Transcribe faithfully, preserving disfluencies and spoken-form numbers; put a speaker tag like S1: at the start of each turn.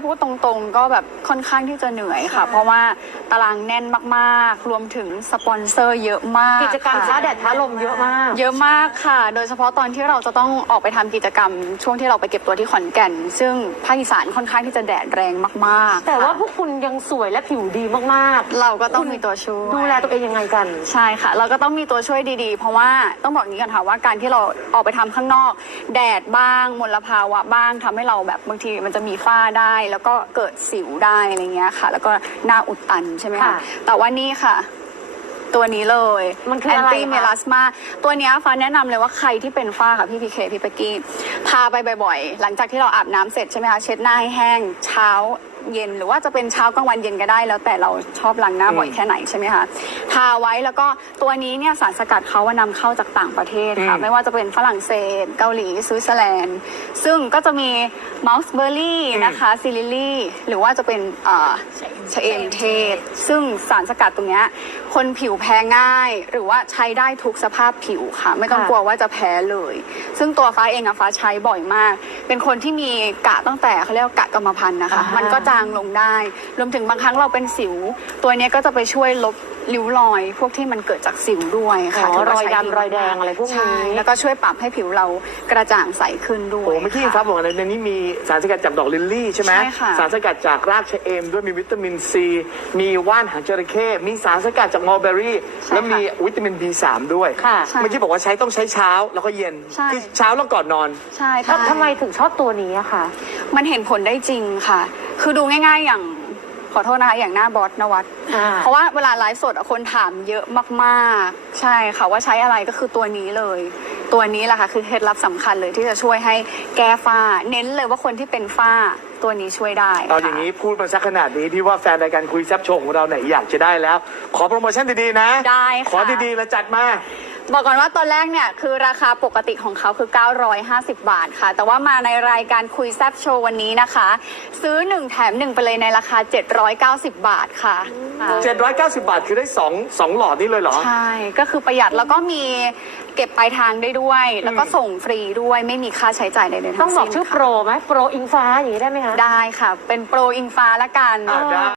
S1: พูดตรงๆก็แบบค่อนข้างที่จะเหนื่อยค่ะเพราะว่าตารางแน่นมากๆรวมถึงสปอนเซอร์เยอะมาก
S2: กิจกรรมท้าแดดท้าลมเยอะมาก
S1: เยอะมากค่ะโดยเฉพาะตอนที่เราจะต้องออกไปทำกิจกรรมช่วงที่เราไปเก็บตัวที่ขอนแก่นซึ่งภาคอีสานค่อนข้างที่จะแดดแรงมากๆ
S2: แต่ว่าพวกคุณยังสวยและผิวดีมาก
S1: ๆเราก็ต้องมีตัวช่วย
S2: ดูแลตัวเองยังไงกัน
S1: ใช่ค่ะเราก็ต้องมีตัวช่วยดีๆเพราะว่าต้องบอกนี้ก่อนค่ะว่าการที่เราออกไปทำข้างนอกแดดบ้างมลภาวะบ้างทำให้เราแบบบางทีมันจะมีฝ้าได้แล้วก็เกิดสิวได้อะไรเงี้ยค่ะแล้วก็หน้าอุดตันใช่ไหมคะแต่ว่านี่ค่ะตัวนี้เลย
S2: มันคืออะไร
S1: แอนตี้เมลาสมาตัวนี้ฟ้าแนะนำเลยว่าใครที่เป็นฝ้าค่ะพี่พีเคพี่เป๊กกี้ทาไปบ่อยๆหลังจากที่เราอาบน้ำเสร็จใช่ไหมคะเช็ดหน้าให้แห้งเช้าเย็นหรือว่าจะเป็นเช้ากลางวันเย็นก็ได้แล้วแต่เราชอบล้างหน้าบ่อยแค่ไหนใช่ไหมคะทาไว้แล้วก็ตัวนี้เนี่ยสารสกัดเขาว่านำเข้าจากต่างประเทศค่ะไม่ว่าจะเป็นฝรั่งเศสเกาหลีสวิตเซอร์แลนด์ซึ่งก็จะมีมัลส์เบอร์รี่นะคะซิลิลี่หรือว่าจะเป็นชะเอมเทศซึ่งสารสกัดตรงนี้คนผิวแพ้ง่ายหรือว่าใช้ได้ทุกสภาพผิวค่ะไม่ต้องกลัวว่าจะแพ้เลยซึ่งตัวฟ้าเองอะฟ้าใช้บ่อยมากเป็นคนที่มีกะตั้งแต่เขาเรียกกะกรรมพันธุ์นะคะมันก็จางลงได้รวมถึงบางครั้งเราเป็นสิวตัวนี้ก็จะไปช่วยลบริ้วรอยพวกที่มันเกิดจากสิวด้วยค่ะ
S2: รอยดำรอยแดงอะไรพวกนี้
S1: แล้วก็ช่วยปรับให้ผิวเรากระจ่างใสขึ้นด้วย
S3: โอ้เมื่อกี้ฟ้าบอกอะไรในนี้มีสารสกัดจากดอกลิลลี่ใช่ไหม
S1: ใช่ค่ะ
S3: สารสกัดจากรากชะเอมด้วยมีวิตามินซีมีว่านหางจระเข้มีสารสกัดจากมอลเบอรี่แล้วมีวิตามิน บี สาม ด้วยเมื่อกี้บอกว่าใช้ต้องใช้เช้าแล้วก็เย็นคือเช้าแล้วก่อนนอน
S1: ใช่
S2: ทำไมถึงชอบตัวนี้อะคะ
S1: มันเห็นผลได้จริงค่ะคือดูง่ายๆอย่างขอโทษนะคะอย่างหน้าบอสนวัดเพราะว่าเวลาไลฟ์สดคนถามเยอะมากๆใช่ค่ะว่าใช้อะไรก็คือตัวนี้เลยตัวนี้แหละค่ะคือเคล็ดลับสำคัญเลยที่จะช่วยให้แก้ฝ้าเน้นเลยว่าคนที่เป็นฝ้าตัวนี้ช่วยได้
S3: เอาอย่างนี้พูดมาสักขนาดนี้ที่ว่าแฟนรายการคุยแซ่บโชว์ของเราเนี่ยอยากจะได้แล้วขอโปรโมชั่นดีๆนะ
S1: ได้ค่ะ
S3: ขอดีๆแล้วจัดมา
S1: บอกก่อนว่าตอนแรกเนี่ยคือราคาปกติของเขาคือเก้าร้อยห้าสิบบาทค่ะแต่ว่ามาในรายการคุยแซ่บโชว์วันนี้นะคะซื้อหนึ่งแถมหนึ่งไปเลยในราคาเจ็ดร้อยเก้าสิบบาทค่ะ
S3: เจ็ดร้อยเก้าสิบบาทคือได้สอง สองหลอดนี่เลยเหรอ
S1: ใช่ก็คือประหยัดแล้วก็มีเก็บปลายทางได้ด้วยแล้วก็ส่งฟรีด้วยไม่มีค่าใช้จ่ายใดๆทั้งสิ้น
S2: ต้องบอกชื่อโปรไหมโปรอิงฟ้าอย่างนี้ได้ไหมคะ
S1: ได้ค่ะเป็นโปรอิงฟ้าละกัน